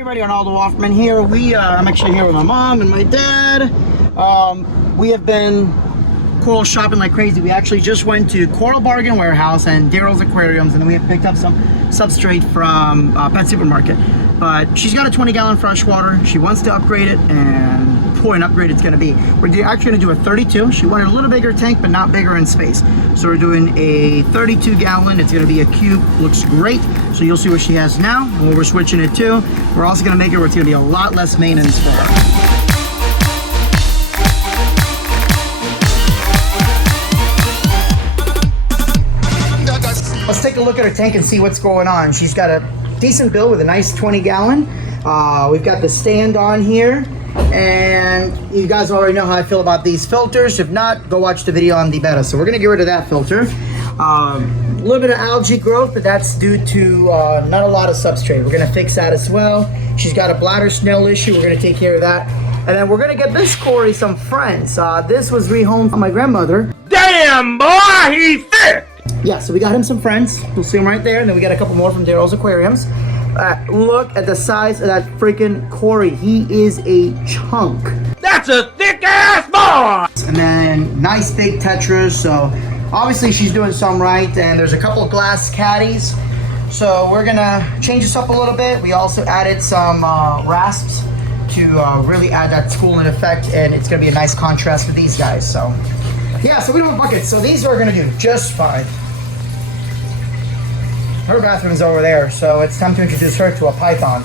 everybody, Arnaldo Hoffman here. I'm actually here with my mom and my dad. We have been coral shopping like crazy. We actually just went to Coral Bargain Warehouse and Daryl's Aquariums, and then we have picked up some substrate from Pet Supermarket. But she's got a 20-gallon freshwater. She wants to upgrade it, and boy, an upgrade it's going to be. We're actually going to do a 32. She wanted a little bigger tank, but not bigger in space. So we're doing a 32-gallon. It's going to be a cube. Looks great. So you'll see what she has now and what we're switching it to. We're also going to make it where it's going to be a lot less maintenance for her. Let's take a look at her tank and see what's going on. She's got a decent build with a nice 20-gallon. We've got the stand on here, and you guys already know how I feel about these filters. If not, go watch the video on the beta. So we're gonna get rid of that filter. A little bit of algae growth, but that's due to not a lot of substrate. We're gonna fix that as well. She's got a bladder snail issue. We're gonna take care of that. And then we're gonna get this Corey some friends. This was rehomed from my grandmother. Damn, boy, he's thick! Yeah, so we got him some friends. You'll see them right there. And then we got a couple more from Daryl's Aquariums. Look at the size of that freaking Corey. He is a chunk. That's a thick-ass boy! And then nice big tetras. So obviously she's doing some right. And there's a couple of glass caddies. So we're gonna change this up a little bit. We also added some rasps to really add that cooling effect. And it's gonna be a nice contrast with these guys. So yeah, so we don't have buckets. So these are gonna do just fine. Her bathroom's over there, so it's time to introduce her to a python.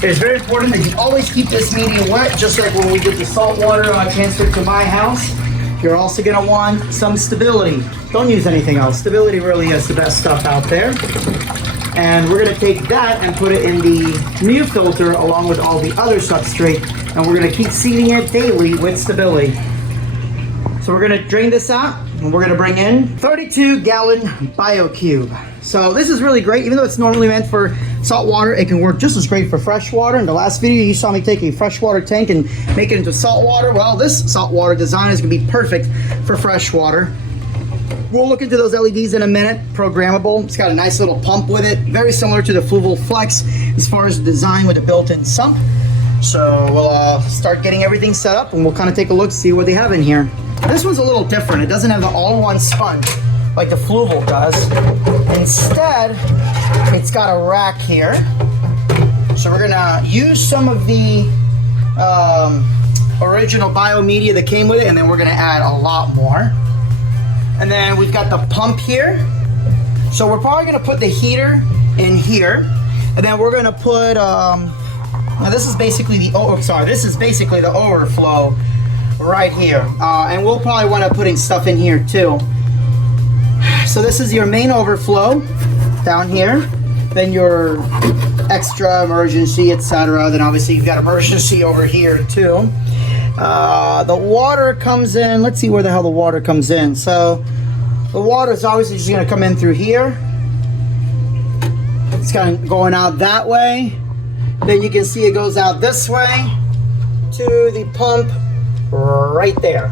It is very important that you always keep this media wet, just like when we did the saltwater transfer to my house. You're also going to want some stability. Don't use anything else. Stability really is the best stuff out there. And we're going to take that and put it in the new filter along with all the other substrate, and we're going to keep seeding it daily with stability. So we're going to drain this out, and we're going to bring in 32-gallon Biocube. So this is really great. Even though it's normally meant for salt water, it can work just as great for freshwater. In the last video, you saw me take a freshwater tank and make it into saltwater. Well, this saltwater design is going to be perfect for freshwater. We'll look into those LEDs in a minute. Programmable. It's got a nice little pump with it. Very similar to the Fluval Flex as far as the design with a built-in sump. So we'll start getting everything set up, and we'll kind of take a look, see what they have in here. This one's a little different. It doesn't have the all-in-one sponge like the Fluval does. Instead, it's got a rack here. So we're gonna use some of the original biomedia that came with it, and then we're gonna add a lot more. And then we've got the pump here. So we're probably gonna put the heater in here, and then we're gonna put now this is basically the overflow right here, and we'll probably want to put in stuff in here too. So this is your main overflow down here, then your extra, emergency, etc. Then obviously you've got emergency over here too. The water comes in. Let's see where the hell the water comes in. So the water is obviously just going to come in through here. It's kind of going out that way. Then you can see it goes out this way to the pump right there.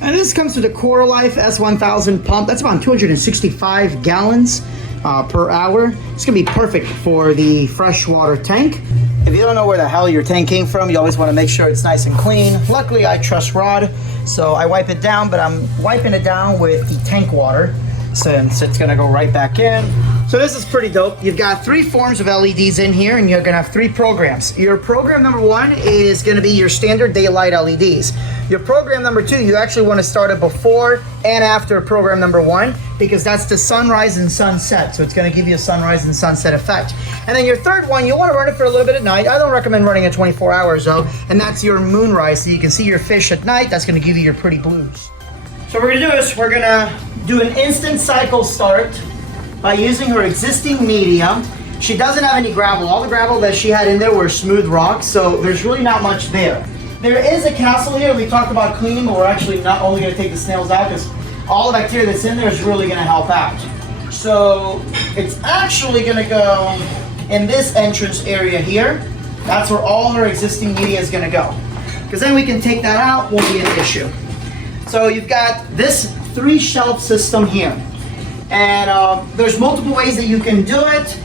And this comes with the Coralife S1000 pump. That's about 265 gallons per hour. It's gonna be perfect for the freshwater tank. If you don't know where the hell your tank came from, you always want to make sure it's nice and clean. Luckily, I trust Rod, so I wipe it down, but I'm wiping it down with the tank water since it's gonna go right back in. So this is pretty dope. You've got 3 forms of LEDs in here, and you're gonna have 3 programs. Your program number 1 is gonna be your standard daylight LEDs. Your program number 2, you actually wanna start it before and after program number 1, because that's the sunrise and sunset. So it's gonna give you a sunrise and sunset effect. And then your third one, you wanna run it for a little bit at night. I don't recommend running it 24 hours though, and that's your moonrise, so you can see your fish at night. That's gonna give you your pretty blues. So what we're gonna do is, we're gonna do an instant cycle start by using her existing media. She doesn't have any gravel. All the gravel that she had in there were smooth rocks, so there's really not much there. There is a castle here. We talked about cleaning, but we're actually not only going to take the snails out, because all the bacteria that's in there is really going to help out. So it's actually going to go in this entrance area here. That's where all her existing media is going to go, because then we can take that out, won't be an issue. So you've got this 3-shelf system here. And there's multiple ways that you can do it.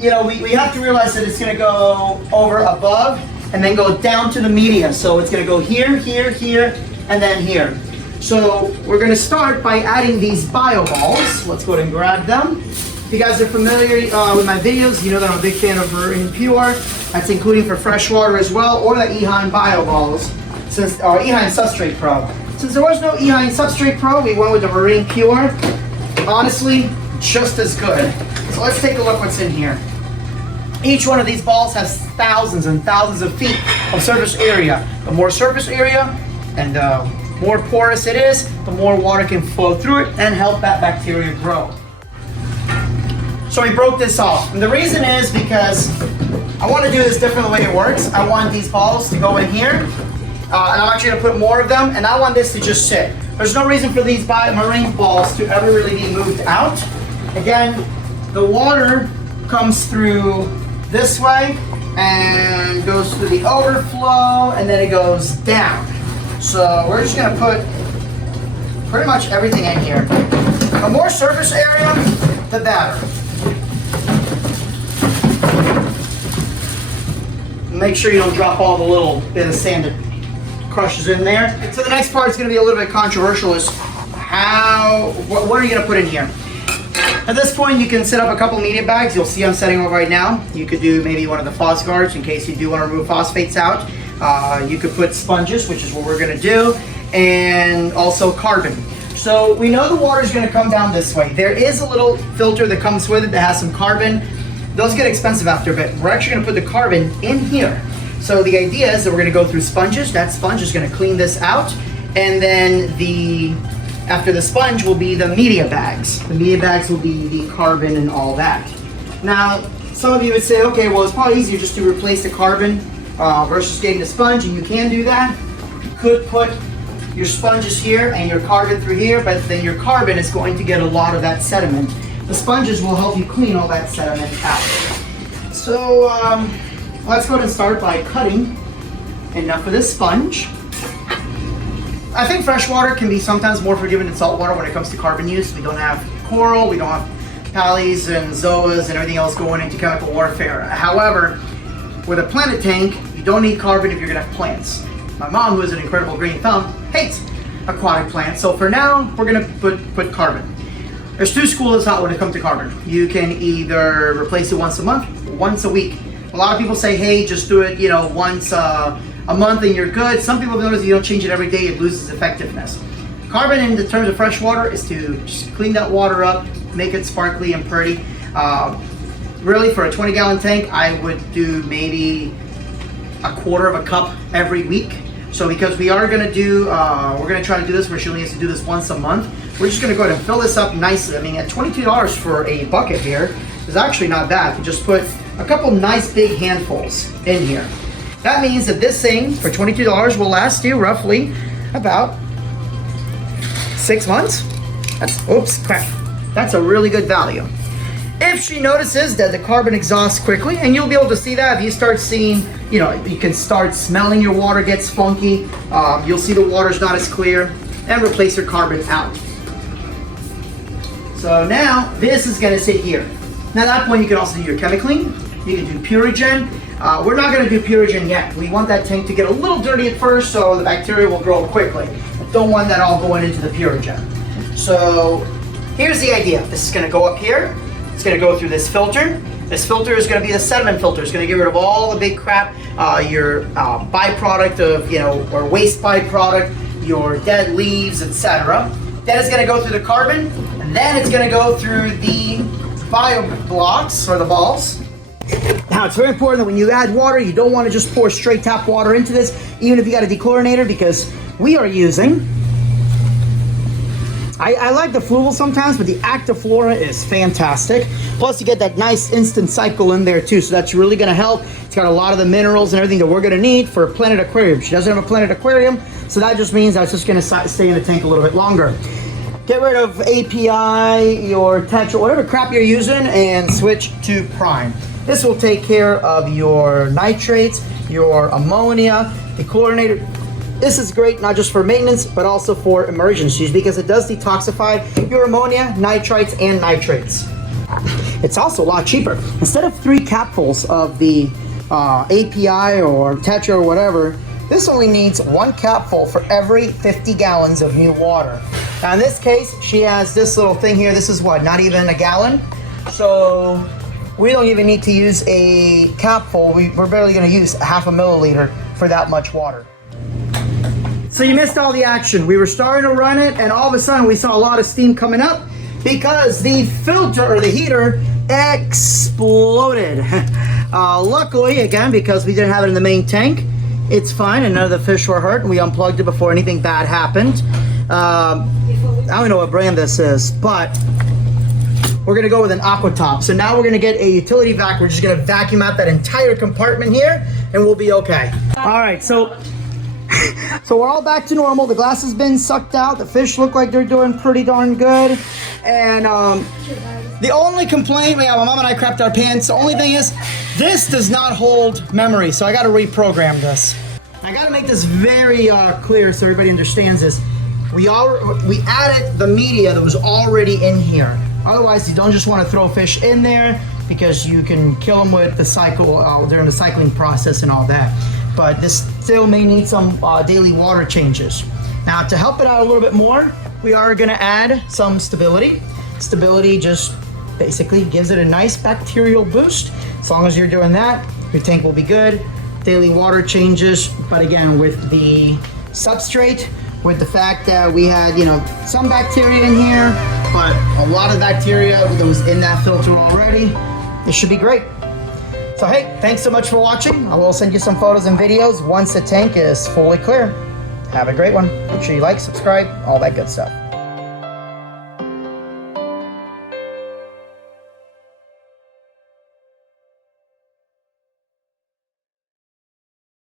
You know, we have to realize that it's going to go over above and then go down to the media. So it's going to go here, here, here, and then here. So we're going to start by adding these bio balls. Let's go ahead and grab them. If you guys are familiar with my videos, you know that I'm a big fan of Marine Pure. That's including for freshwater as well, or the Eheim bio balls, since Eheim Substrate Pro. Since there was no Eheim Substrate Pro, we went with the Marine Pure. Honestly, just as good. So let's take a look what's in here. Each one of these balls has thousands and thousands of feet of surface area. The more surface area and more porous it is, the more water can flow through it and help that bacteria grow. So we broke this off. And the reason is because I want to do this different the way it works. I want these balls to go in here. And I'm actually going to put more of them. And I want this to just sit. There's no reason for these marine balls to ever really be moved out. Again, the water comes through this way and goes through the overflow and then it goes down. So we're just going to put pretty much everything in here. The more surface area, the better. Make sure you don't drop all the little bit of sand that crushes in there. So the next part is going to be a little bit controversial is what are you going to put in here? At this point, you can set up a couple media bags. You'll see I'm setting up right now. You could do maybe one of the phosphors in case you do want to remove phosphates out. You could put sponges, which is what we're going to do, and also carbon. So we know the water is going to come down this way. There is a little filter that comes with it that has some carbon. Those get expensive after a bit. We're actually going to put the carbon in here. So the idea is that we're going to go through sponges. That sponge is going to clean this out, and then after the sponge will be the media bags. The media bags will be the carbon and all that. Now, some of you would say, okay, well, it's probably easier just to replace the carbon versus getting the sponge, and you can do that. You could put your sponges here and your carbon through here, but then your carbon is going to get a lot of that sediment. The sponges will help you clean all that sediment out. So let's go ahead and start by cutting enough of this sponge. I think freshwater can be sometimes more forgiving than saltwater when it comes to carbon use. We don't have coral, we don't have pallies and zoas and everything else going into chemical warfare. However, with a planet tank, you don't need carbon if you're gonna have plants. My mom, who is an incredible green thumb, hates aquatic plants. So for now, we're gonna put carbon. There's two schools of thought when it comes to carbon. You can either replace it once a month, or once a week. A lot of people say, hey, just do it, once a month and you're good. Some people have noticed you don't change it every day, it loses effectiveness. Carbon in the terms of fresh water is to just clean that water up, make it sparkly and pretty. Really, for a 20-gallon tank, I would do maybe a quarter of a cup every week. So because we are going to do, we're going to try to do this where she only has to do this once a month. We're just going to go ahead and fill this up nicely. I mean, at $22 for a bucket here is actually not bad. You just put a couple nice big handfuls in here. That means that this thing for $22 will last you roughly about 6 months. Oops, crap. That's a really good value. If she notices that the carbon exhausts quickly, and you'll be able to see that if you start seeing, you can start smelling your water gets funky, you'll see the water's not as clear, and replace your carbon out. So now this is going to sit here. Now at that point you can also do your chemiclean, you can do Purigen. We're not going to do Purigen yet. We want that tank to get a little dirty at first so the bacteria will grow quickly. Don't want that all going into the Purigen. So here's the idea. This is going to go up here. It's going to go through this filter. This filter is going to be the sediment filter. It's going to get rid of all the big crap, your byproduct of, or waste byproduct, your dead leaves, etc. Then it's going to go through the carbon, and then it's going to go through the bio blocks, or the balls. Now, it's very important that when you add water, you don't want to just pour straight tap water into this, even if you got a dechlorinator, because we are using... I like the fluval sometimes, but the Actiflora is fantastic. Plus, you get that nice instant cycle in there too, so that's really going to help. It's got a lot of the minerals and everything that we're going to need for a Planet Aquarium. She doesn't have a Planet Aquarium, so that just means that's just going to stay in the tank a little bit longer. Get rid of API, your texture, whatever crap you're using, and switch to Prime. This will take care of your nitrates, your ammonia, the chlorinator. This is great not just for maintenance, but also for emergencies because it does detoxify your ammonia, nitrites, and nitrates. It's also a lot cheaper. Instead of 3 capfuls of the API or Tetra or whatever, this only needs 1 capful for every 50 gallons of new water. Now in this case, she has this little thing here. This is what, not even a gallon? So we don't even need to use a capful. We're barely gonna use half a milliliter for that much water. So you missed all the action. We were starting to run it and all of a sudden we saw a lot of steam coming up because the filter or the heater exploded. Luckily, again, because we didn't have it in the main tank, it's fine and none of the fish were hurt, and we unplugged it before anything bad happened. I don't know what brand this is, but we're gonna go with an aqua top. So now we're gonna get a utility vac. We're just gonna vacuum out that entire compartment here and we'll be okay. All right, so we're all back to normal. The glass has been sucked out. The fish look like they're doing pretty darn good. And the only complaint, my mom and I crapped our pants. The only thing is, this does not hold memory, so I gotta reprogram this. I gotta make this very clear so everybody understands this. We added the media that was already in here. Otherwise, you don't just want to throw fish in there because you can kill them with the cycle during the cycling process and all that. But this still may need some daily water changes. Now, to help it out a little bit more, we are going to add some stability. Stability just basically gives it a nice bacterial boost. As long as you're doing that, your tank will be good. Daily water changes, but again, with the substrate, with the fact that we had, some bacteria in here, but a lot of bacteria that was in that filter already, this should be great. So hey, thanks so much for watching. I will send you some photos and videos once the tank is fully clear. Have a great one. Make sure you like, subscribe, all that good stuff.